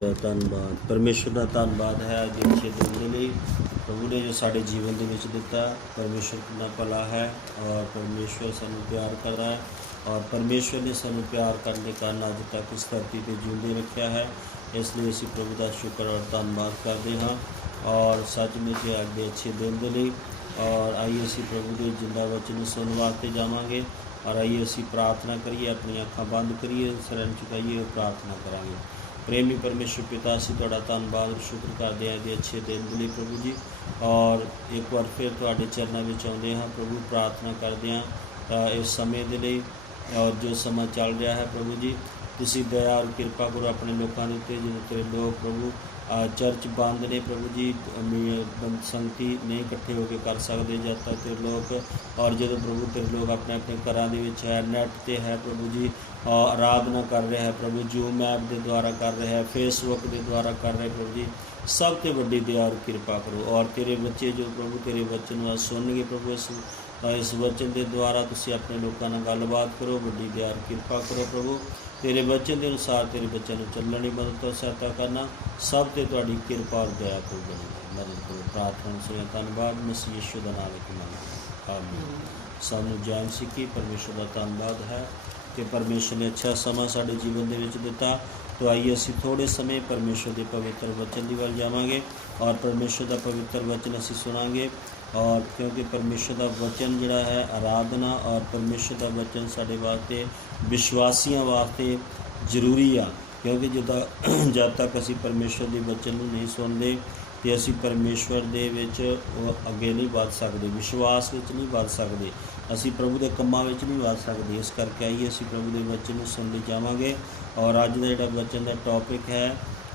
ਧੰਨਵਾਦ ਪਰਮੇਸ਼ਰ ਦਾ ਧੰਨਵਾਦ ਹੈ ਅੱਜ ਦੇ ਅੱਛੇ ਦਿਨ ਦੇ ਲਈ ਪ੍ਰਭੂ ਨੇ ਜੋ ਸਾਡੇ ਜੀਵਨ ਦੇ ਵਿੱਚ ਦਿੱਤਾ। ਪਰਮੇਸ਼ਰ ਕਿੰਨਾ ਭਲਾ ਹੈ ਔਰ ਪਰਮੇਸ਼ਰ ਸਾਨੂੰ ਪਿਆਰ ਕਰਦਾ ਹੈ ਔਰ ਪਰਮੇਸ਼ਰ ਨੇ ਸਾਨੂੰ ਪਿਆਰ ਕਰਨ ਦੇ ਕਾਰਨ ਅੱਜ ਤੱਕ ਇਸ ਧਰਤੀ 'ਤੇ ਜਿਉਂਦੇ ਰੱਖਿਆ ਹੈ। ਇਸ ਲਈ ਅਸੀਂ ਪ੍ਰਭੂ ਦਾ ਸ਼ੁਕਰ ਔਰ ਧੰਨਵਾਦ ਕਰਦੇ ਹਾਂ ਔਰ ਸੱਚਮੁੱਚ ਅੱਜ ਦੇ ਅੱਛੇ ਦਿਨ ਦੇ ਲਈ। ਔਰ ਆइए ਅਸੀਂ ਪ੍ਰਭੂ ਦੇ ਜਿੰਦਾ ਵਚਨ ਨੂੰ ਸੁਣਨ ਵਾਸਤੇ ਜਾਵਾਂਗੇ ਔਰ आइए ਅਸੀਂ प्रार्थना करिए, अपनी अखां बंद करिए, शरण चुकाइए और प्रार्थना करांगे। प्रेमी परमेश्वर पिता असीं तुहाडा धन्नवाद और शुक्र करते हैं कि अच्छे दिन के लिए प्रभु जी। और एक बार फिर तुहाडे चरणों में आउंदे हाँ प्रभु, प्रार्थना करते हैं इस समय के लिए और जो समा चल रहा है प्रभु जी, तुसीं दया और कृपा करो अपने लोगों के उत्ते। जो तेरे लोग प्रभु चर्च बंद ने प्रभु जी, संगति नहीं इकट्ठे होकर कर सकते जब तक तेरे लोग। और जो प्रभु तेरे लोग अपने अपने घरों के है, नैट पर है प्रभु जी, आराधना कर रहे हैं प्रभु, जूम ऐप के द्वारा कर रहे हैं, फेसबुक के द्वारा कर रहे प्रभु जी। सब ते वड्डी दया और कृपा करो। और तेरे बच्चे जो प्रभु तेरे वचन सुनगे प्रभु, इस वचन के द्वारा तुसीं अपने लोगों नाल गलबात करो, वड्डी दया और कृपा करो प्रभु। तेरे वचन के अनुसार तेरे बच्चों को चलने की मदद और सहायता करना, सब ते तुहाडी कृपा और दया को बनी मदद करो। प्रार्थना से धन्यवाद मसीह यीशु का नाम लेके मंगते आमीन। सानू जैन सिक्की परमेश्वर का धन्यवाद है कि परमेश्वर ने अच्छा समा साडे जीवन के विच दिता। तो आइए असीं थोड़े समय परमेश्वर के पवित्र वचन की वल जावांगे और परमेश्वर का पवित्र वचन असीं सुनांगे। और क्योंकि परमेश्वर का वचन जिहड़ा है आराधना और परमेश्वर का वचन साडे वास्ते विश्वासियों वास्ते जरूरी आ। क्योंकि जब तक असीं परमेश्वर के वचन नूं नहीं सुनते तो असीं परमेश्वर दे विच अगे नहीं वध सकते, विश्वास विच नहीं वध सकते, असीं प्रभु के कम्मां विच नहीं वध सकते। इस करके आइए असीं प्रभु के वचन नूं सुन लई जावांगे। और अज दा जिहड़ा वचन का टॉपिक है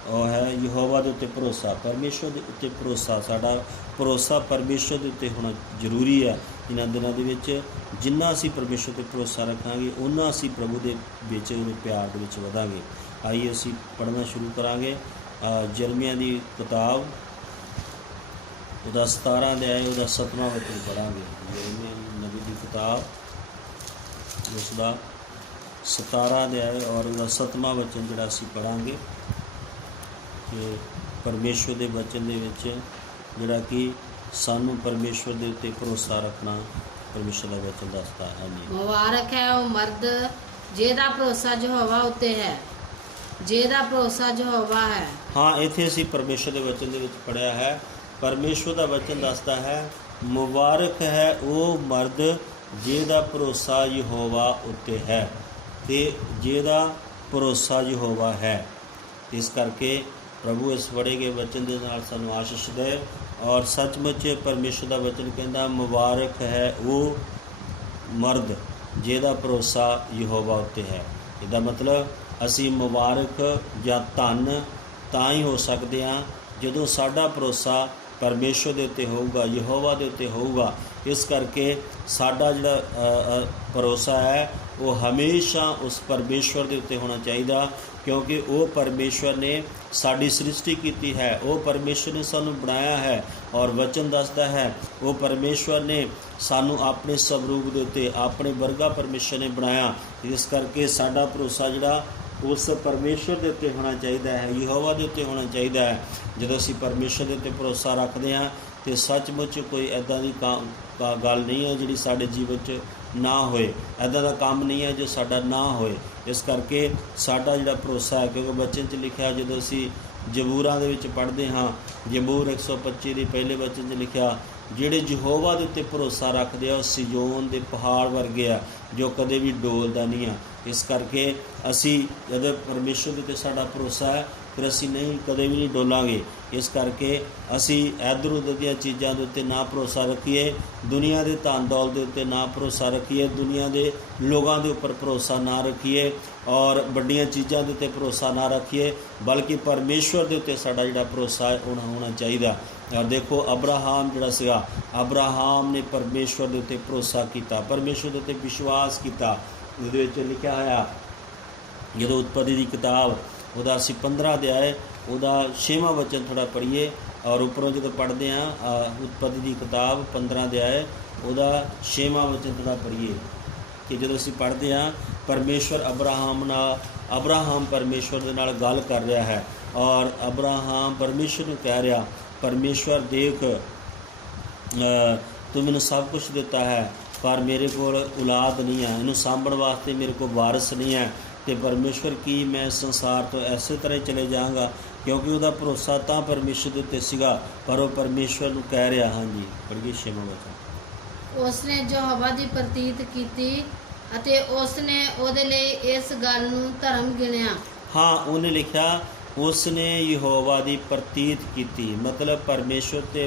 वह है यहोवा दे उत्ते भरोसा। परमेश्वर के उत्ते भरोसा, साडा भरोसा परमेश्वर के उत्ते होना जरूरी है। इन्हां दिनां दे विच जिन्ना असीं परमेश्वर ते भरोसा रखांगे उन्ना असीं प्रभु के विच प्यार दे विच वधांगे। आइए असीं पढ़ना शुरू करांगे। जरमिया की किताब उहदा 17 अध्याय उहदा 7वां वचन पढ़ांगे। यिर्मयाह नबी की किताब उसका 17 अध्याय और उहदा 7वां वचन जिहड़ा असीं पढ़ांगे कि परमेश्वर के वचन दे विच जिहड़ा कि सानू परमेश्वर के उत्ते भरोसा रखना परमेश्वर का वचन दसदा है। मुबारक है वो मर्द जेदा भरोसा यहोवा उत्ते है, जेदा भरोसा यहोवा है। हाँ, इत्थे असीं परमेश्वर के वचन दे विच पढ़िया है, परमेश्वर का वचन दसदा है मुबारक है वो मर्द जेदा भरोसा यहोवा उत्ते है, ते जेदा भरोसा यहोवा है। इस करके प्रभु इस बड़े के वचन के नाल सानू आशीष दे। और सचमुच परमेश्वर का वचन कहता मुबारक है वो मर्द जेदा भरोसा यहोवा उत्ते है। इसका मतलब असी मुबारक या धन तां ही हो सकते हाँ जदों साडा भरोसा परमेश्वर के उत्ते होऊगा, यहोवा के उत्ते होऊगा। इस करके साडा जिहड़ा भरोसा है वो हमेशा उस परमेश्वर के उत्ते होना चाहिए। क्योंकि वो परमेश्वर ने साड़ी सृष्टि की है, वो परमेश्वर ने सानू बनाया है। और वचन दसदा है वो परमेश्वर ने सानू अपने स्वरूप के उत्ते अपने वर्गा परमेश्वर ने बनाया। इस करके साडा भरोसा जिहड़ा उस परमेश्वर के उत्ते होना चाहिए है, यहोवा के उत्ते होना चाहिए है। जदों असीं परमेश्वर के उत्ते भरोसा रखते हैं तो सचमुच कोई ऐदां दी गल नहीं है जिहड़ी साडे जीवन च ना होए, ऐदां दा काम नहीं है जो साडा ना होए। इस करके साडा जिहड़ा भरोसा है, क्योंकि बचन च लिखा जदों असीं जबूरां दे विच पढ़दे हाँ, जबूर 125 के पहले वचन च लिखा जिहड़े यहोवा दे उत्ते भरोसा रखदे आ सियोन दे पहाड़ वर्गे आ जो कदे भी डोलदा नहीं आ। इस करके असी जब परमेश्वर के उत्ते साडा भरोसा है फिर असी नहीं कदे भी नहीं डोलांगे। इस करके असी इधर उधर दी चीज़ों के उत्ते ना भरोसा रखिए, दुनिया के धन दौलत के उत्ते ना भरोसा रखिए, दुनिया के लोगों के उपर भरोसा ना रखिए और बड़ियां चीज़ों के उत्ते भरोसा ना रखिए, बल्कि परमेश्वर के उत्ते साडा जिहड़ा भरोसा होना चाहिए। और देखो अब्राहम जिहड़ा सीगा, अब्राहम ने परमेश्वर के उत्ते भरोसा किया, परमेश्वर के उत्ते विश्वास किया। उहदे विच लिखा होया जदों उत्पत्ति की किताब उहदा असीं 15 अध्याय उहदा 6वां वचन थोड़ा पढ़िए और उपरों जो पढ़ते हैं उत्पत्ति की किताब 15 अध्याय उहदा 6वां वचन थोड़ा पढ़िए कि जो असीं पढ़ते हैं परमेश्वर अब्राहम परमेश्वर के नाल गल कर रहा है और अब्राहम परमेश्वर ਨੂੰ ਕਹਿ ਰਿਹਾ, परमेश्वर देख तू मैनू सब कुछ दिता है पर मेरे को औलाद नहीं है, इनू सांभण वास्ते मेरे को वारिस नहीं है। तो परमेश्वर की मैं संसार तो ऐसे तरह ही चले जाऊँगा, क्योंकि वह भरोसा तो परमेश्वर के उत्ते सीगा, पर वह परमेश्वर नू कह रहा। हाँ जी, पढ़िए 6वां वचन। उसने यहोवा ਦੀ ਪ੍ਰਤੀਤ ਕੀਤੀ ਅਤੇ ਉਸਨੇ ਉਹਦੇ ਲਈ ਇਸ ਗੱਲ ਨੂੰ ਧਰਮ ਗਿਣਿਆ। हाँ, उन्हें लिखा उसने यहोवा की प्रतीत की, मतलब परमेश्वर ते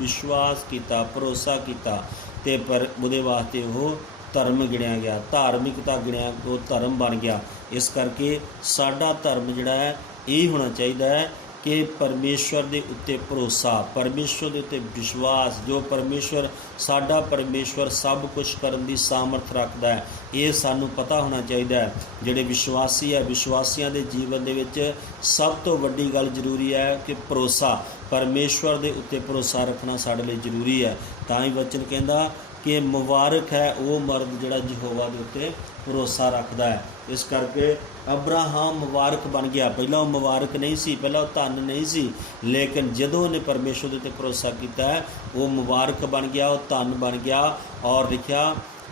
विश्वास किया, भरोसा किया, तो पर ਉਹਦੇ वास्ते वो धर्म गिणिया गया, धार्मिकता गिणिया, वो धर्म बन गया। इस करके साडा धर्म जिहड़ा है यही होना चाहिए है कि परमेश्वर के उत्ते भरोसा, परमेश्वर के उत्ते विश्वास, जो परमेश्वर साडा परमेश्वर सब कुछ करने की सामर्थ रखता है, ये सानू पता होना चाहिए है। जिहड़े विश्वासी है, विश्वासियों के जीवन दे विच सब तो वड्डी गल जरूरी है कि भरोसा, परमेश्वर के उत्ते भरोसा रखना साडे लई जरूरी है। तां ही वचन कहंदा कि मुबारक है वो मर्द जिहड़ा यहोवा के उत्ते भरोसा रखता है। इस करके अब्राहम मुबारक बन गया। पहला वो मुबारक नहीं सी, पहला वो धन नहीं सी, लेकिन जदों ने परमेश्वर के उत्ते भरोसा किया है वो मुबारक बन गया, वो धन बन गया। और लिखा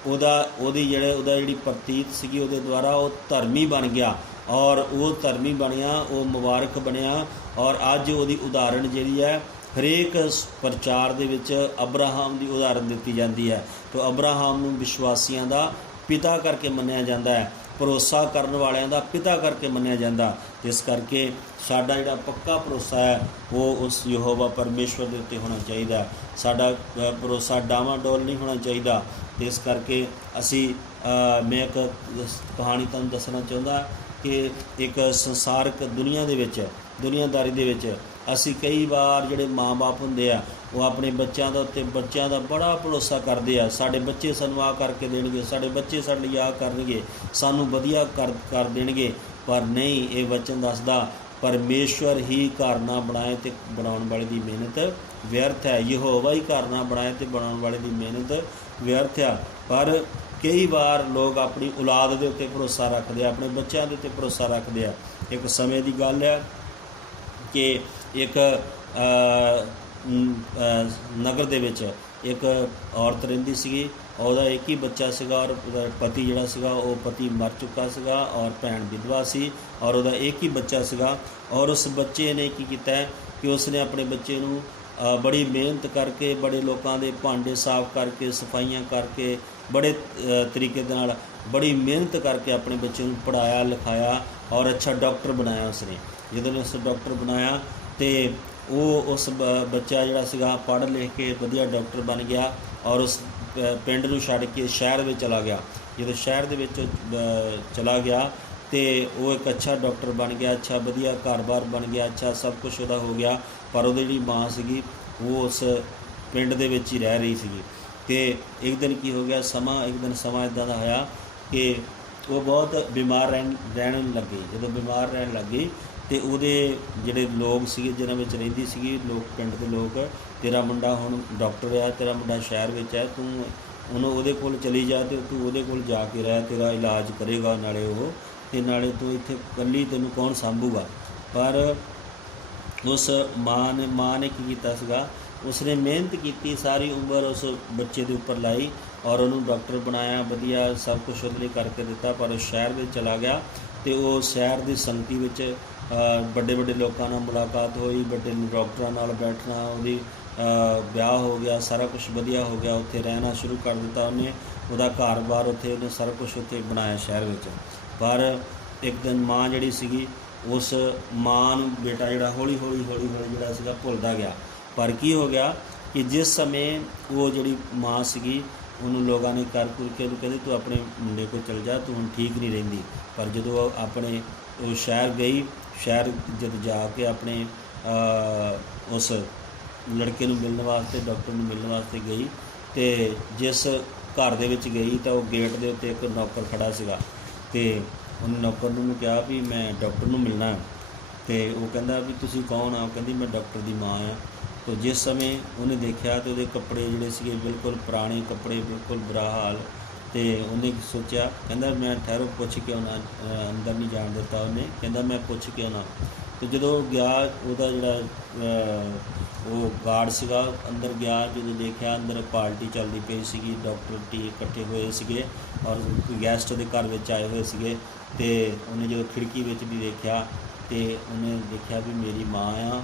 जिहड़ी प्रतीत सी उहदे द्वारा वो धर्मी बन गया, और वो धर्मी बनिया, वो मुबारक बनिया। और अज उहदी उदाहरण जिहड़ी है हरेक प्रचार दे विच अब्राहम की उदाहरण दी जाती है। तो अब्राहम नूं विश्वासियों का पिता करके मन्निया जाता है, भरोसा करने वालियां दा पिता करके मन्निया जाता। इस करके साडा जिहड़ा पक्का भरोसा है वो उस यहोवा परमेश्वर के उत्ते होना चाहिए। साडा भरोसा डावाडोल नहीं होना चाहिए। तो इस करके असी मैं एक कहानी तुहानूं दसना चाहुंदा कि एक संसारक दुनिया दे विच, दुनियादारी दे विच असी कई बार जिहड़े माँ बाप हुंदे आ वो अपने बच्चों का उत्ते बच्चों का बड़ा भरोसा करते हैं। साडे बच्चे सानू आ करके देणगे, साडे बच्चे साडे लई आ करनगे, सानू वधिया कर देणगे। पर नहीं, ये वचन दसदा परमेश्वर ही घर ना बनाए तो बनाउण वाले की मेहनत व्यर्थ है। यहोवा ही घर ना बनाए तो बनाउण वाले की मेहनत व्यर्थ है। पर कई बार लोग अपनी औलाद के उत्ते भरोसा रखते हैं, अपने बच्चों के उत्ते भरोसा रखते हैं। एक समय की गल है कि एक नगर दे विच एक औरत रहिंदी सीगी, ਉਹਦਾ एक ही बच्चा सीगा, और पति जिहड़ा सीगा वो पति मर चुका सीगा, और भैन विधवा सी, और ਉਹਦਾ एक ही बच्चा सीगा। और उस बच्चे ने की कीता है कि उसने अपने बच्चे नूं बड़ी मेहनत करके, बड़े लोगों के भांडे साफ करके, सफाइयाँ करके, बड़े तरीके दे नाल बड़ी मेहनत करके अपने बच्चे नूं पढ़ाया लिखाया और अच्छा डॉक्टर बनाया। उसने जदों उस डॉक्टर बनाया तो वो उस बच्चा जिहड़ा सीगा पढ़ लिख के वधिया डॉक्टर बन गया, और उस पिंड नूं छड्ड के शहर में चला गया। जदों शहर दे विच चला गया तो वो एक अच्छा डॉक्टर बन गया, अच्छा वधिया घर-बार बन गया, अच्छा सब कुछ उहदा हो गया। पर उहदी जिहड़ी माँ सीगी वो उस पिंड दे विच ही रह रही सीगी। ते एक दिन की हो गया, एक दिन समा इदां दा आया कि वो बहुत बीमार रहन लग गई। जदों बीमार रहन लग गई तो उहदे जिहड़े लोग सीगे जिन्हां विच रहिंदी सीगी लोग, पिंड दे लोग, तेरा मुंडा हुण डॉक्टर है, तेरा मुंडा शहर विच है, तू हुण उहदे कोल चली जा, तो तू उहदे कोल जाके रह, तेरा इलाज करेगा नाले वो, ते नाले तू इत्थे कल्ली तैनूं कौन सांभूगा। पर उस माँ ने की कीता सीगा, उसने मेहनत की, सारी उम्र उस बच्चे के उपर लाई और उन्होंने डॉक्टर बनाया, वधिया सब कुछ उसने करके दिता। पर शहर में चला गया तो वो शहर की संगति विच बड़े बड़े लोगों नाल मुलाकात हुई, बड़े डॉक्टरों नाल बैठना, उहदी ब्याह हो गया, सारा कुछ वधिया हो गया। उत्थे रहना शुरू कर दिता उन्हें, उहदा घर बार उत्थे उन्हें सारा कुछ उत्थे बनाया शहर विच। पर एक दिन माँ जिहड़ी सीगी उस माँ नूं बेटा जिहड़ा हौली हौली जिहड़ा सीगा भुलदा गया। पर की हो गया कि जिस समय वो जिहड़ी माँ सीगी उन्होंने लोगों ने कर कुर के कहते तू अपने मुंडे को चल जा, तू हुण ठीक नहीं रहिंदी। पर जदों अपने वो शहर गई, शहर जब जाके अपने उस लड़के नूं मिलण वास्ते, डॉक्टर नूं मिलण वास्ते गई, तो जिस घर दे विच गई तो गेट दे उत्ते एक नौकर खड़ा सीगा, तो उन्हें नौकर नूं कहा भी मैं डॉक्टर नूं मिलना है। तो वो कहंदा भी तुसीं कौन आ? कहंदी मैं डॉक्टर दी माँ आ। तो जिस समय उन्हें देखा तो वो कपड़े जिहड़े सीगे बिल्कुल पुराने कपड़े, बिल्कुल बुरा हाल, ਤੇ ਉਹਨੇ ਸੋਚਿਆ, ਕਹਿੰਦਾ ਮੈਂ ਠਹਿਰੋ ਪੁੱਛ ਕੇ ਆਉਣਾ, ਅੰਦਰ ਨਹੀਂ ਜਾਣ ਦਿੱਤਾ ਉਹਨੇ, ਕਹਿੰਦਾ ਮੈਂ ਪੁੱਛ ਕੇ ਆਉਣਾ। ਤੇ ਜਦੋਂ ਗਿਆ ਉਹਦਾ ਜਿਹੜਾ ਉਹ ਗਾਰਡ ਸੀਗਾ ਅੰਦਰ ਗਿਆ, ਜਦੋਂ ਦੇਖਿਆ ਅੰਦਰ ਪਾਰਟੀ ਚੱਲਦੀ ਪਈ ਸੀਗੀ, ਡਾਕਟਰ ਟੀ ਇਕੱਠੇ ਹੋਏ ਸੀਗੇ ਔਰ ਗੈਸਟ ਉਹਦੇ ਘਰ ਵਿੱਚ ਆਏ ਹੋਏ ਸੀਗੇ। ਤੇ ਉਹਨੇ ਜਦੋਂ ਖਿੜਕੀ ਵਿੱਚ ਵੀ ਵੇਖਿਆ ਤੇ ਉਹਨੇ ਦੇਖਿਆ ਵੀ ਮੇਰੀ ਮਾਂ ਆ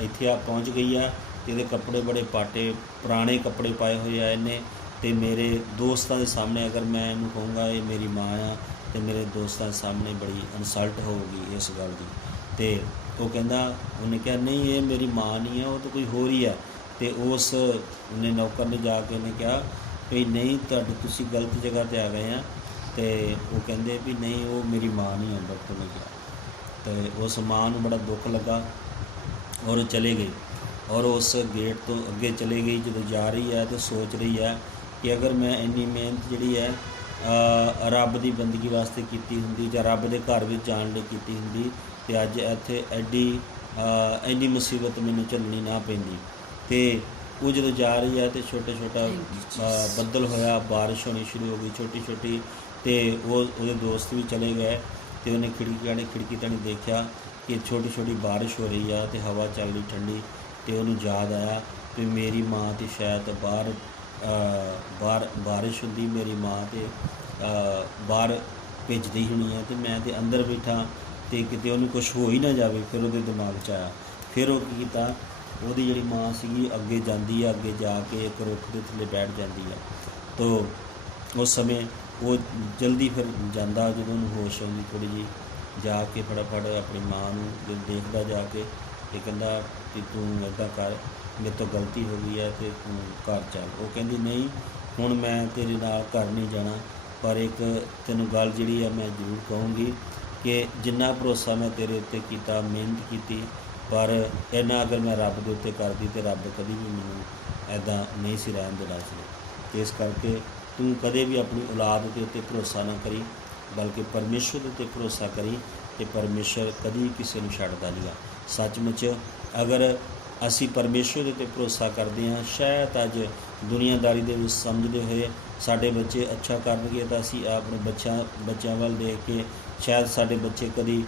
ਇੱਥੇ ਆ ਪਹੁੰਚ ਗਈ ਆ, ਤੇ ਇਹਦੇ ਕੱਪੜੇ ਬੜੇ ਪਾਟੇ ਪੁਰਾਣੇ ਕੱਪੜੇ ਪਾਏ ਹੋਏ ਆ ਇਹਨੇ, ਤੇ ਮੇਰੇ ਦੋਸਤਾਂ ਦੇ ਸਾਹਮਣੇ ਅਗਰ ਮੈਂ ਇਹਨੂੰ ਕਹੂੰਗਾ ਇਹ ਮੇਰੀ ਮਾਂ ਆ ਤੇ ਮੇਰੇ ਦੋਸਤਾਂ ਦੇ ਸਾਹਮਣੇ ਬੜੀ ਇਨਸਲਟ ਹੋਊਗੀ ਇਸ ਗੱਲ ਦੀ। ਤੇ ਉਹ ਕਹਿੰਦਾ, ਉਹਨੇ ਕਿਹਾ ਨਹੀਂ ਇਹ ਮੇਰੀ ਮਾਂ ਨਹੀਂ ਹੈ, ਉਹ ਤਾਂ ਕੋਈ ਹੋਰ ਹੀ ਆ। ਤੇ ਉਸ ਉਹਨੇ ਨੌਕਰ ਨੇ ਜਾ ਕੇ ਉਹਨੇ ਕਿਹਾ ਵੀ ਨਹੀਂ ਤੁਸੀਂ ਗਲਤ ਜਗ੍ਹਾ 'ਤੇ ਆ ਗਏ ਆ। ਤੇ ਉਹ ਕਹਿੰਦੇ ਵੀ ਨਹੀਂ ਉਹ ਮੇਰੀ ਮਾਂ ਨਹੀਂ ਹੈ, ਡਾਕਟਰ ਨੇ ਕਿਹਾ। ਤੇ ਉਸ ਮਾਂ ਨੂੰ ਬੜਾ ਦੁੱਖ ਲੱਗਾ ਔਰ ਉਹ ਚਲੇ ਗਈ ਔਰ ਉਸ ਗੇਟ ਤੋਂ ਅੱਗੇ ਚਲੇ ਗਈ। ਜਦੋਂ ਜਾ ਰਹੀ ਹੈ ਤਾਂ ਸੋਚ ਰਹੀ ਹੈ ਕਿ ਅਗਰ ਮੈਂ ਇੰਨੀ ਮਿਹਨਤ ਜਿਹੜੀ ਹੈ ਰੱਬ ਦੀ ਬੰਦਗੀ ਵਾਸਤੇ ਕੀਤੀ ਹੁੰਦੀ ਜਾਂ ਰੱਬ ਦੇ ਘਰ ਵਿੱਚ ਜਾਣ ਲਈ ਕੀਤੀ ਹੁੰਦੀ ਤੇ ਅੱਜ ਇੱਥੇ ਐਡੀ ਮੁਸੀਬਤ ਮੈਨੂੰ ਝੱਲਣੀ ਨਾ ਪੈਂਦੀ। ਤੇ ਉਹ ਜਦੋਂ ਜਾ ਰਹੀ ਹੈ ਤੇ ਛੋਟਾ ਬੱਦਲ ਹੋਇਆ, ਬਾਰਿਸ਼ ਹੋਣੀ ਸ਼ੁਰੂ ਹੋ ਗਈ ਛੋਟੀ ਛੋਟੀ। ਤੇ ਉਹਦੇ ਦੋਸਤ ਵੀ ਚਲੇ ਗਏ ਤੇ ਉਹਨੇ ਖਿੜਕੀ ਤਾਣੀ ਦੇਖਿਆ ਕਿ ਛੋਟੀ ਛੋਟੀ ਬਾਰਿਸ਼ ਹੋ ਰਹੀ ਆ ਤੇ ਹਵਾ ਚੱਲ ਰਹੀ ਠੰਡੀ। ਤੇ ਉਹਨੂੰ ਯਾਦ ਆਇਆ ਕਿ ਮੇਰੀ ਮਾਂ ਤੇ ਸ਼ਾਇਦ ਬਾਹਰ ਬਾਰਿਸ਼ ਹੁੰਦੀ, ਮੇਰੀ ਮਾਂ ਤੇ ਬਾਹਰ ਭੇਜਦੀ ਹੋਣੀ ਹੈ ਤੇ ਮੈਂ ਤੇ ਅੰਦਰ ਬੈਠਾ ਤੇ ਕਿਤੇ ਉਹਨੂੰ ਕੁਝ ਹੋ ਹੀ ਨਾ ਜਾਵੇ। ਫਿਰ ਉਹਦੇ ਦਿਮਾਗ 'ਚ ਆਇਆ, ਫਿਰ ਉਹ ਕੀ ਕੀਤਾ, ਉਹਦੀ ਜਿਹੜੀ ਮਾਂ ਸੀਗੀ ਅੱਗੇ ਜਾਂਦੀ ਆ, ਅੱਗੇ ਜਾ ਕੇ ਇੱਕ ਰੁੱਖ ਦੇ ਥੱਲੇ ਬੈਠ ਜਾਂਦੀ ਆ। ਤੋ ਉਸ ਸਮੇਂ ਉਹ ਜਲਦੀ ਫਿਰ ਜਾਂਦਾ, ਜਦੋਂ ਉਹਨੂੰ ਹੋਸ਼ ਆਉਂਦੀ ਥੋੜ੍ਹੀ ਜਿਹੀ, ਜਾ ਕੇ ਫਟਾਫਟ ਆਪਣੀ ਮਾਂ ਨੂੰ ਜਦੋਂ ਦੇਖਦਾ ਜਾ ਕੇ ਤੇ ਕਹਿੰਦਾ ਕਿ ਤੂੰ ਇੱਦਾਂ ਕਰ, ਮੇਰੇ ਤੋਂ ਗਲਤੀ ਹੋ ਗਈ ਹੈ ਤੇ ਤੂੰ ਘਰ ਚੱਲ। ਉਹ ਕਹਿੰਦੀ ਨਹੀਂ ਹੁਣ ਮੈਂ ਤੇਰੇ ਨਾਲ ਘਰ ਨਹੀਂ ਜਾਣਾ, ਪਰ ਇੱਕ ਤੈਨੂੰ ਗੱਲ ਜਿਹੜੀ ਹੈ ਮੈਂ ਜ਼ਰੂਰ ਕਹੂੰਗੀ ਕਿ ਜਿੰਨਾ ਭਰੋਸਾ ਮੈਂ ਤੇਰੇ ਉੱਤੇ ਕੀਤਾ, ਮਿਹਨਤ ਕੀਤੀ, ਪਰ ਇੰਨਾ ਅਗਰ ਮੈਂ ਰੱਬ ਦੇ ਉੱਤੇ ਕਰਦੀ ਤੇ ਰੱਬ ਕਦੀ ਵੀ ਮੈਨੂੰ ਇੱਦਾਂ ਨਹੀਂ ਸੀ ਰਹਿਣ ਦੇਣਾ ਸੀ। ਤੇ ਇਸ ਕਰਕੇ ਤੂੰ ਕਦੇ ਵੀ ਆਪਣੀ ਔਲਾਦ ਦੇ ਉੱਤੇ ਭਰੋਸਾ ਨਾ ਕਰੀ, ਬਲਕਿ ਪਰਮੇਸ਼ਵਰ ਦੇ ਉੱਤੇ ਭਰੋਸਾ ਕਰੀ ਤੇ ਪਰਮੇਸ਼ਵਰ ਕਦੀ ਕਿਸੇ ਨੂੰ ਛੱਡਦਾ ਨਹੀਂ ਗਾ। ਸੱਚਮੁੱਚ ਅਗਰ ਅਸੀਂ ਪਰਮੇਸ਼ਵਰ ਦੇ ਉੱਤੇ ਭਰੋਸਾ ਕਰਦੇ ਹਾਂ, ਸ਼ਾਇਦ ਅੱਜ ਦੁਨੀਆਦਾਰੀ ਦੇ ਵਿੱਚ ਸਮਝਦੇ ਹੋਏ ਸਾਡੇ ਬੱਚੇ ਅੱਛਾ ਕਰਨਗੇ ਤਾਂ ਅਸੀਂ ਆਪਣੇ ਬੱਚਿਆਂ ਵੱਲ ਦੇਖ ਕੇ ਸ਼ਾਇਦ ਸਾਡੇ ਬੱਚੇ ਕਦੀ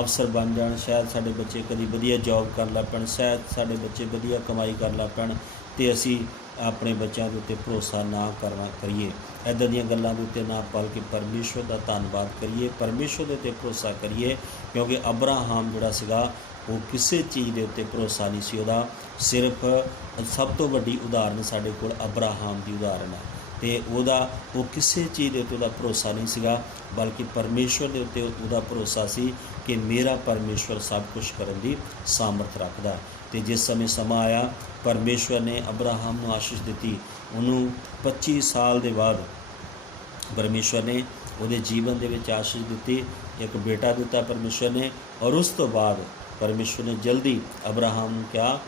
ਅਫਸਰ ਬਣ ਜਾਣ, ਸ਼ਾਇਦ ਸਾਡੇ ਬੱਚੇ ਕਦੀ ਵਧੀਆ ਜੌਬ ਕਰਨ ਲੱਗ ਪੈਣ, ਸ਼ਾਇਦ ਸਾਡੇ ਬੱਚੇ ਵਧੀਆ ਕਮਾਈ ਕਰਨ ਲੱਗ ਪੈਣ, ਤੇ ਅਸੀਂ ਆਪਣੇ ਬੱਚਿਆਂ ਦੇ ਉੱਤੇ ਭਰੋਸਾ ਨਾ ਕਰੀਏ। ਇੱਦਾਂ ਦੀਆਂ ਗੱਲਾਂ ਦੇ ਉੱਤੇ ਨਾ ਪਲ ਕੇ ਪਰਮੇਸ਼ਵਰ ਦਾ ਧੰਨਵਾਦ ਕਰੀਏ, ਪਰਮੇਸ਼ਵਰ ਦੇ ਉੱਤੇ ਭਰੋਸਾ ਕਰੀਏ। ਕਿਉਂਕਿ ਅਬਰਾਹਮ ਜਿਹੜਾ ਸੀਗਾ ਉਹ ਕਿਸੇ ਚੀਜ਼ ਦੇ ਉੱਤੇ ਭਰੋਸਾ ਨਹੀਂ ਸੀ ਉਹਦਾ, ਸਿਰਫ ਸਭ ਤੋਂ ਵੱਡੀ ਉਦਾਹਰਨ ਸਾਡੇ ਕੋਲ ਅਬਰਾਹਮ ਦੀ ਉਦਾਹਰਨ ਹੈ। ਤੇ ਉਹ ਕਿਸੇ ਚੀਜ਼ ਦੇ ਉੱਤੇ ਉਹਦਾ ਭਰੋਸਾ ਨਹੀਂ ਸੀਗਾ, ਬਲਕਿ ਪਰਮੇਸ਼ਵਰ ਦੇ ਉੱਤੇ ਉਹਦਾ ਭਰੋਸਾ ਸੀ ਕਿ ਮੇਰਾ ਪਰਮੇਸ਼ਵਰ ਸਭ ਕੁਝ ਕਰਨ ਦੀ ਸਾਮਰਥ ਰੱਖਦਾ। ਤੇ ਜਿਸ ਸਮੇਂ ਸਮਾਂ ਆਇਆ, ਪਰਮੇਸ਼ਵਰ ਨੇ ਅਬਰਾਹਮ ਨੂੰ ਆਸ਼ੀਸ਼ ਦਿੱਤੀ। ਉਹਨੂੰ 25 ਸਾਲ ਦੇ ਬਾਅਦ ਪਰਮੇਸ਼ਵਰ ਨੇ ਉਹਦੇ ਜੀਵਨ ਦੇ ਵਿੱਚ ਆਸ਼ੀਸ਼ ਦਿੱਤੀ, ਇੱਕ ਬੇਟਾ ਦਿੱਤਾ ਪਰਮੇਸ਼ਵਰ ਨੇ। ਔਰ ਉਸ ਤੋਂ ਬਾਅਦ ਪਰਮੇਸ਼ਵਰ ਨੇ ਜਲਦੀ ਅਬਰਾਹਮ ਨੂੰ ਕਿਹਾ,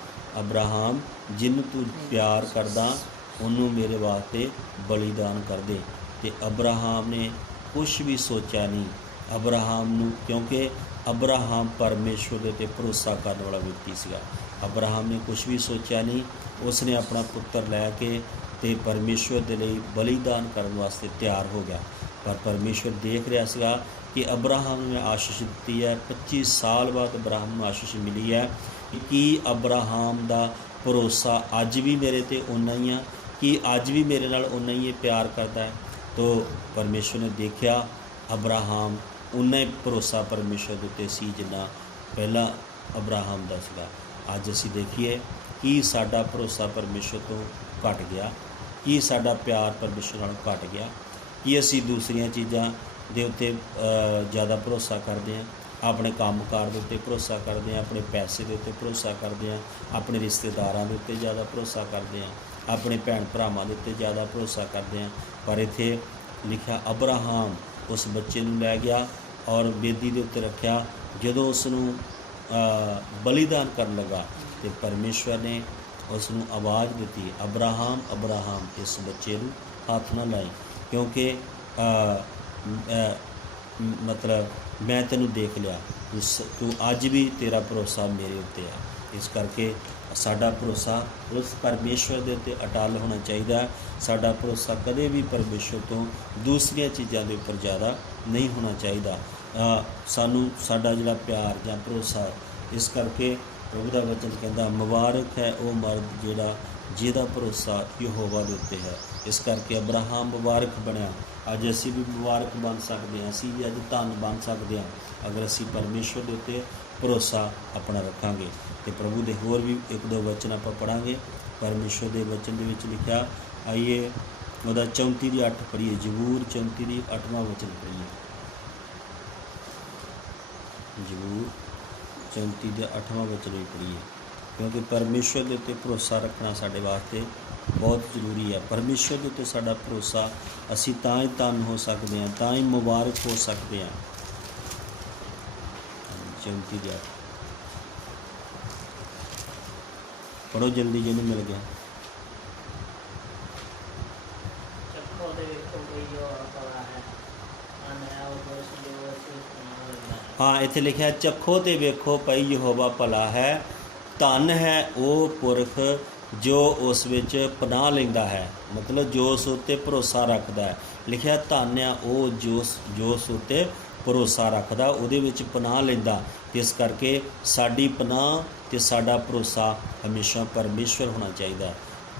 ਅਬਰਾਹਮ ਜਿਹਨੂੰ ਤੂੰ ਪਿਆਰ ਕਰਦਾ ਉਹਨੂੰ ਮੇਰੇ ਵਾਸਤੇ ਬਲੀਦਾਨ ਕਰ ਦੇ। ਤੇ ਅਬਰਾਹਮ ਨੇ ਕੁਛ ਵੀ ਸੋਚਿਆ ਨਹੀਂ ਅਬਰਾਹਮ ਨੂੰ, ਕਿਉਂਕਿ ਅਬਰਾਹਮ ਪਰਮੇਸ਼ਵਰ ਦੇ 'ਤੇ ਭਰੋਸਾ ਕਰਨ ਵਾਲਾ ਵਿਅਕਤੀ ਸੀਗਾ। ਅਬਰਾਹਮ ਨੇ ਕੁਛ ਵੀ ਸੋਚਿਆ ਨਹੀਂ, ਉਸ ਨੇ ਆਪਣਾ ਪੁੱਤਰ ਲੈ ਕੇ ਤੇ ਪਰਮੇਸ਼ਵਰ ਦੇ ਲਈ ਬਲੀਦਾਨ ਕਰਨ ਵਾਸਤੇ ਤਿਆਰ ਹੋ ਗਿਆ। ਪਰ ਪਰਮੇਸ਼ਵਰ ਦੇਖ ਰਿਹਾ ਸੀਗਾ ਕਿ ਅਬਰਾਹਮ ਨੂੰ ਮੈਂ ਆਸ਼ੀਸ਼ ਦਿੱਤੀ ਹੈ, 25 ਸਾਲ ਬਾਅਦ ਅਬਰਾਹਮ ਨੂੰ ਆਸ਼ੀਸ਼ ਮਿਲੀ ਹੈ। ਕਿ ਅਬਰਾਹਮ ਦਾ ਭਰੋਸਾ ਅੱਜ ਵੀ ਮੇਰੇ 'ਤੇ ਓਨਾ ਹੀ ਆ, ਕਿ ਅੱਜ ਵੀ ਮੇਰੇ ਨਾਲ ਓਨਾ ਹੀ ਇਹ ਪਿਆਰ ਕਰਦਾ ਹੈ। ਤੋ ਪਰਮੇਸ਼ਵਰ ਨੇ ਦੇਖਿਆ ਅਬਰਾਹਮ ਉਨਾ ਹੀ ਭਰੋਸਾ ਪਰਮੇਸ਼ਵਰ ਦੇ ਉੱਤੇ ਸੀ ਜਿੰਨਾ ਪਹਿਲਾਂ ਅਬਰਾਹਮ ਦਾ ਸੀਗਾ। ਅੱਜ ਅਸੀਂ ਦੇਖੀਏ ਕਿ ਸਾਡਾ ਭਰੋਸਾ ਪਰਮੇਸ਼ਵਰ ਤੋਂ ਘਟ ਗਿਆ, ਕਿ ਸਾਡਾ ਪਿਆਰ ਪਰਮੇਸ਼ਵਰ ਨਾਲ ਘਟ ਗਿਆ, ਕਿ ਅਸੀਂ ਦੂਸਰੀਆਂ ਚੀਜ਼ਾਂ ਦੇ ਉੱਤੇ ਜ਼ਿਆਦਾ ਭਰੋਸਾ ਕਰਦੇ ਹਾਂ, ਆਪਣੇ ਕੰਮਕਾਰ ਦੇ ਉੱਤੇ ਭਰੋਸਾ ਕਰਦੇ ਹਾਂ, ਆਪਣੇ ਪੈਸੇ ਦੇ ਉੱਤੇ ਭਰੋਸਾ ਕਰਦੇ ਹਾਂ, ਆਪਣੇ ਰਿਸ਼ਤੇਦਾਰਾਂ ਦੇ ਉੱਤੇ ਜ਼ਿਆਦਾ ਭਰੋਸਾ ਕਰਦੇ ਹਾਂ, ਆਪਣੇ ਭੈਣ ਭਰਾਵਾਂ ਦੇ ਉੱਤੇ ਜ਼ਿਆਦਾ ਭਰੋਸਾ ਕਰਦੇ ਹਾਂ। ਪਰ ਇੱਥੇ ਲਿਖਿਆ ਅਬਰਾਹਮ ਉਸ ਬੱਚੇ ਨੂੰ ਲੈ ਗਿਆ ਔਰ ਬੇਦੀ ਦੇ ਉੱਤੇ ਰੱਖਿਆ। ਜਦੋਂ ਉਸ ਨੂੰ ਬਲੀਦਾਨ ਕਰਨ ਲੱਗਾ ਤੇ ਪਰਮੇਸ਼ਵਰ ਨੇ ਉਸ ਨੂੰ ਆਵਾਜ਼ ਦਿੱਤੀ, ਅਬਰਾਹਮ ਅਬਰਾਹਮ, ਇਸ ਬੱਚੇ ਨੂੰ ਹੱਥ ਨਾ ਲਾਈ, ਕਿਉਂਕਿ ਮਤਲਬ ਮੈਂ ਤੈਨੂੰ ਦੇਖ ਲਿਆ, ਤੂੰ ਅੱਜ ਵੀ ਤੇਰਾ ਭਰੋਸਾ ਮੇਰੇ ਉੱਤੇ ਆ। इस करके साडा भरोसा उस परमेश्वर के उत्ते अटल होना चाहिए। साडा भरोसा कदे भी परमेश्वर तो दूसरिया चीज़ों के उपर ज़्यादा नहीं होना चाहिए। सानू साडा जिहड़ा प्यार जां भरोसा, इस करके प्रभु का वचन कहता मुबारक है वो मर्द जिहड़ा जिहदा भरोसा यहोवा दे उत्ते है। इस करके अब्राहम मुबारक बनया, अज असी भी मुबारक बन सकते हैं, असी भी अज धन बन सकते हैं अगर असी परमेश्वर के उत्ते भरोसा अपना रखांगे। तो प्रभु के होर भी एक दो वचन आप पढ़ांगे। परमेश्वर के वचन के विच लिखा, आइए वह 34:8 पढ़िए। जबूर 34:8 वचन पढ़िए। जबूर 34:8 वचन भी पढ़िए, क्योंकि परमेश्वर के उत्ते भरोसा रखना साडे वास्ते बहुत जरूरी है। परमेश्वर के उत्ते साडा भरोसा असी तां ही धन हो सकते हैं, तां ही मुबारक हो सकते हैं। 34:8 पढ़ो जल्दी, जिन्हें मिल गया। हाँ, इत्थे लिखा चखो ते वेखो पई यहोवा भला है, धन है वो पुरख जो उस विच पनाह लैंदा है, मतलब जो उस उत्ते भरोसा रखता है। लिखा धन है वो जो उस उत्ते भरोसा रखता, उहदे विच पनाह लैंदा। इस करके साडी पनाह ते साडा भरोसा हमेशा परमेश्वर होना चाहिए।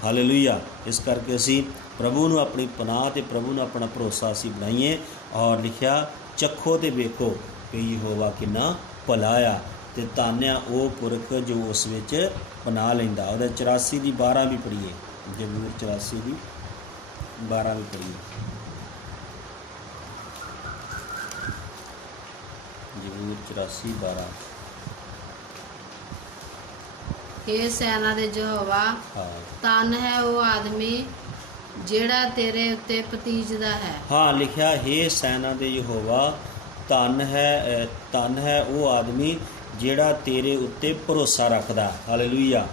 हालेलुया। इस करके असी प्रभु नूं अपनी पनाह ते प्रभु नूं अपना भरोसा असी बनाइए। और लिखा चखो ते वेखो कि यहोवा किन्ना भला आ, ते धन आ वो पुरख जो उस विच पनाह लैंदा। और 84:12 भी पढ़िए। जबूर 84:12 भी पढ़िए। जबूर 84:12। हे सेना दे यहोवा, हाँ धन है वो आदमी जेड़ा तेरे उत्ते पतीजदा है। हाँ, लिखा हे सेना दे यहोवा, धन है वो आदमी जेड़ा तेरे उत्ते भरोसा रखदा। हालेलुया।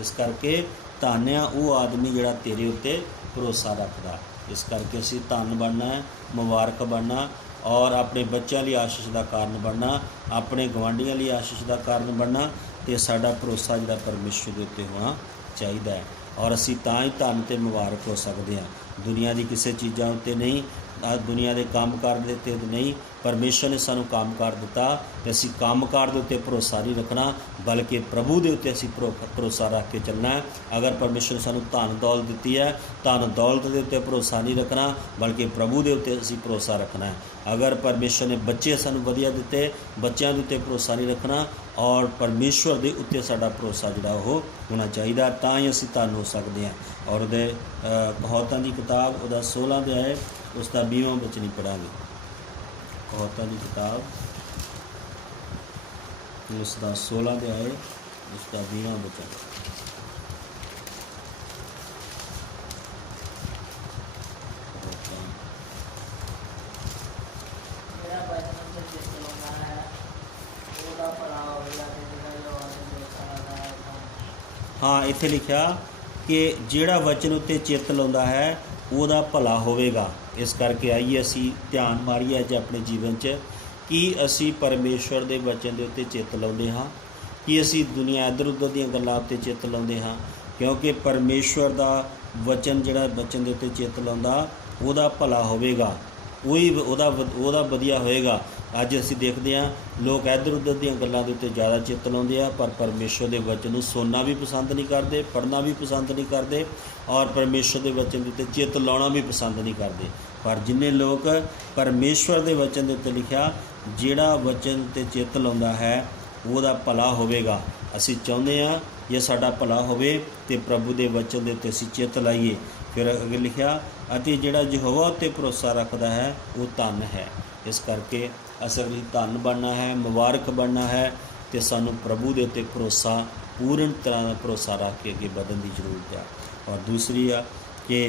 इस करके धन है वो आदमी जेड़ा तेरे उत्ते भरोसा रखदा। इस करके असी धन बनना है, मुबारक बनना, और अपने बच्चों लिए आशीष का कारण बनना, अपने गवांढियों लिए आशीष का कारण बनना, तो साडा भरोसा जिहड़ा परमेश्वर के उत्ते होना चाहिए। और असी तां ही धन ते मुबारक हो सकते हैं, दुनिया की किसी चीज़ों उत्ते नहीं, दुनिया के कामकार के उत्ते नहीं। परमेश्वर ने सानू कामकार दिता, तो असी कामकार के उत्ते भरोसा नहीं रखना, बल्कि प्रभु के उत्ते असी भरोसा रख के चलना है। अगर परमेश्वर ने सानू धन दौलत दी है, धन दौलत के उत्ते भरोसा नहीं रखना, बल्कि प्रभु के उत्ते असी भरोसा रखना है। अगर परमेश्वर ने बच्चे सानू वधिया दिते, बच्चों के उत्ते भरोसा नहीं रखना, और परमेश्वर के उत्ते साडा भरोसा जिहड़ा ओह होना चाहिए, तां ही असी धन हो सकते हैं। और उहदे कहावतां की किताब उहदा 16 अध्याय उसका 20वां वचन ही पढ़ांगे। कहावतां की किताब उसका 16 अध्याय उसका 20वां वचन। हाँ, इत्थे लिखा कि जिहड़ा वचन उत्ते चित्त लाउंदा है ਉਹਦਾ ਭਲਾ ਹੋਵੇਗਾ। इस करके आइए असी ध्यान मारीए अज अपने जीवन च कि असी परमेश्वर के वचन के उत्ते चित्त लाउंदे हाँ, कि असी दुनिया इधर उधर दी गल्लां उत्ते चित्त लाउंदे हाँ, क्योंकि परमेश्वर का वचन जिहड़ा वचन के उत्ते चित्त लाउंदा ਉਹਦਾ भला होवेगा, ਉਹਦਾ वधिया होएगा। अज असी देखते हैं लोग इधर उधर दी गल्लां दे उत्ते ज़्यादा चित्त लाउंदे आ, पर परमेश्वर के वचन नूं सुनना भी पसंद नहीं करते, पढ़ना भी पसंद नहीं करते, और परमेश्वर के वचन के उत्ते चित्त लाउणा भी पसंद नहीं करते। पर जिन्ने लोग परमेश्वर के वचन के उत्ते लिखा जिहड़ा वचन ते चित्त लाउंदा है ਉਹਦਾ भला होवेगा। असी चाहुंदे हां जे साडा भला होवे ते प्रभु के वचन के उत्ते असी चित्त लाइए। फिर अगे लिखा अति जिहड़ा यहोवा उत्ते भरोसा रखता है वो धन है। इस करके असल धन बनना है, मुबारक बनना है, तो सानू प्रभु के उत्ते भरोसा पूर्ण तरह का भरोसा रख के अगे बढ़न की जरूरत है। और दूसरी आ कि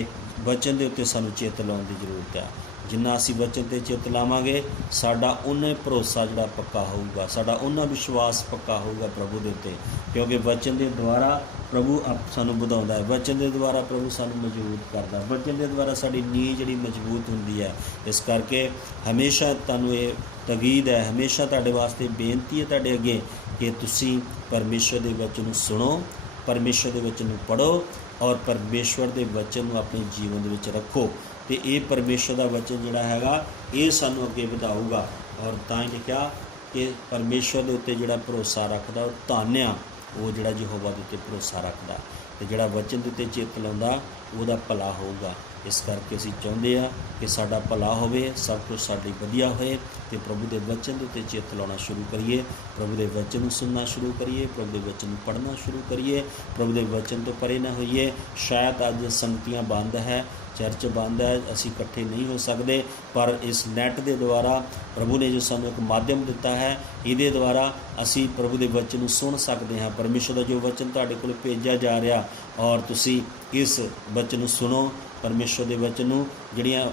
वचन के उत्ते सानू चित्त लाउण की जरूरत है। जिन्ना असी वचन ते चित्त लावांगे साडा उन्ना भरोसा जिहड़ा पक्का होऊगा, साडा उन्ना विश्वास पक्का होऊगा प्रभु दे उत्ते, क्योंकि वचन के द्वारा प्रभु सानू वधाउंदा है, वचन के द्वारा प्रभु सानू मजबूत करदा, वचन के द्वारा साडी नींह जिहड़ी मजबूत हुंदी है। इस करके हमेशा तुहानू ये तगीद है, हमेशा तुहाडे वास्ते बेनती है तुहाडे अगे कि तुसीं परमेश्वर के वचन नूं सुनो, परमेश्वर के वचन नूं पढ़ो और परमेश्वर के वचन नूं अपने जीवन दे विच रखो। तो ये परमेश्वर का वचन जिहड़ा हैगा ये सानूं अगे वधाऊगा। और तां ही लिखिया कि परमेश्वर के उत्ते जिहड़ा भरोसा रखदा वो धन्य आ, वो जिहड़ा यहोवा दे उत्ते भरोसा रखदा ते जिहड़ा वचन दे उत्ते चित्त लाउंदा ਉਹਦਾ भला होऊगा। इस करके असीं चाहुंदे आ कि साडा भला होवे, सब कुछ साडी वधिया होए ते प्रभु के वचन दे उत्ते चित्त लाउणा शुरू करिए, प्रभु के वचन नूं सुनना शुरू करिए, प्रभु के वचन नूं पढ़ना शुरू करिए, प्रभु के वचन तो परे ना होइए। शायद अज संगतियां बंद है, चर्च बंद है, असी इकट्ठे नहीं हो सकते, पर इस नैट के द्वारा प्रभु ने जो सानू एक माध्यम दिता है, ये द्वारा असी प्रभु के वचन नूं सुन सकते हैं। परमेश्वर का जो वचन तुहाडे कोल भेजा जा रहा और तुसी इस वचन नूं सुनो, परमेश्वर के वचन नूं जिहड़ियां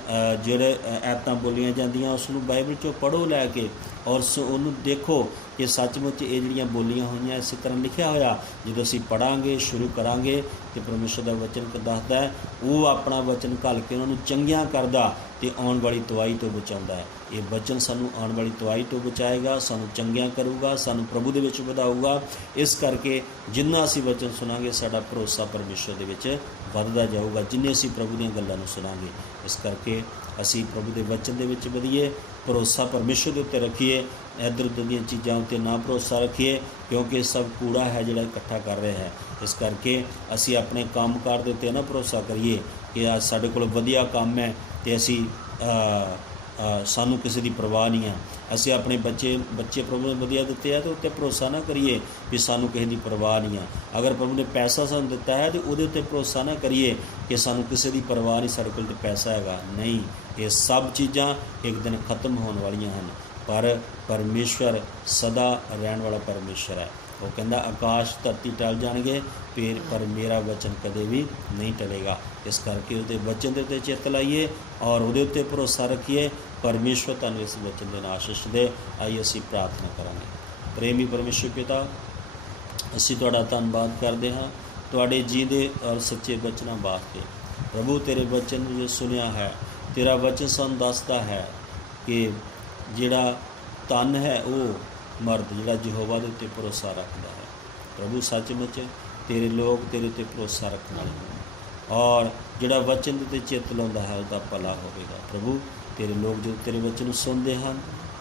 ਜਿਹੜੇ ਐਤਾਂ बोलियां जांदियां उस नूं बाइबल चों पढ़ो लैके और ਉਹਨੂੰ देखो कि सचमुच ये ਜਿਹੜੀਆਂ बोलियां होईयां इस तरह लिखिया होया। जो असीं पढ़ांगे शुरू करांगे तो परमेश्वर का वचन दसदा है वो अपना वचन घल के उन्होंने चंगियां करदा ते आउण वाली तवाई तो बचाउंदा है। ये वचन सानू आउण वाली तवाई तो बचाएगा, सानू चंगियां करूगा, सानू प्रभु दे विच वधाऊगा। इस करके जिन्ना असीं वचन सुनांगे साडा भरोसा परमेश्वर दे विच वधदा जाऊगा, जिन्ने असीं प्रभु दीयां गल्लां नूं सुनांगे। इस करके असीं प्रभु दे वचन दे विच वधिए, भरोसा परमेश्वर दे उत्ते रखिए, इधर उधर दीयां चीज़ां उत्ते ना भरोसा रखिए, क्योंकि सब कूड़ा है जिहड़ा इकट्ठा कर रहा है। इस करके असीं अपने कामकार दे उत्ते ना भरोसा करिए कि अज साडे कोल वधिया काम है ते असीं सानू किसी की परवाह नहीं है। असीं अपने बच्चे प्रभु ने वधिया दिते है तो उत्ते भरोसा ना करिए भी सानू किसी की परवाह नहीं है। अगर प्रभु ने पैसा सानू दिता है तो उहदे उत्ते भरोसा ना करिए कि सानू किसी की परवाह नहीं, साडे कोल ते पैसा हैगा। नहीं, ये सब चीज़ां एक दिन खत्म होने वालियां हैं, पर परमेश्वर सदा रहने वाला परमेश्वर है। वो कहता आकाश धरती टल जाएंगे फिर पर मेरा वचन कदे भी नहीं टलेगा। इस करके उसके वचन के उत्ते चित्त लाइए और उसदे उत्ते भरोसा रखिए। परमेश्वर तुहानूं इस वचन दे नाल आशीष दे। आइए असीं प्रार्थना करांगे। प्रेमी परमेश्वर पिता, असीं तुहाडा धन्नवाद करदे हां तुहाडे जींदे और सच्चे वचनां वास्ते। प्रभु तेरे वचन जो सुनिया है, तेरा वचन सानूं दसदा है कि जिहड़ा धन है वो मर्द जिहड़ा यहोवा दे उत्ते भरोसा रखदा है। प्रभु सचमुच तेरे लोग तेरे ते भरोसा रखण वाले हैं और जिहड़ा वचन दे उत्ते चित्त लाउंदा है उसदा भला होवेगा। प्रभु तेरे लोग जो तेरे वचन सुनते हैं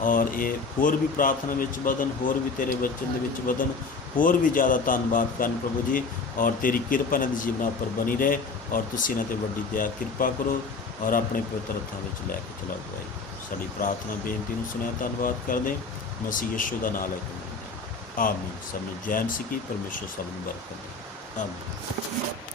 और ये होर भी प्रार्थना विच वधन, होर भी तेरे वचन दे विच वधन, होर भी ज़्यादा धन्नवाद करन प्रभु जी। और तेरी कृपा इन्हां दे जीवनां पर बनी रहे और तुसीं इन्हां ते वड्डी दया कृपा करो और अपने पवित्र हत्थां विच लैके चलाओ गवाई। साडी प्रार्थना बेनती नूं सुनिया धन्नवाद करदे मसीह यीशु दा नाम लैके आमीन। सब जय मसीह की। परमेश्वर सब नूं बरकत दे। आमीन।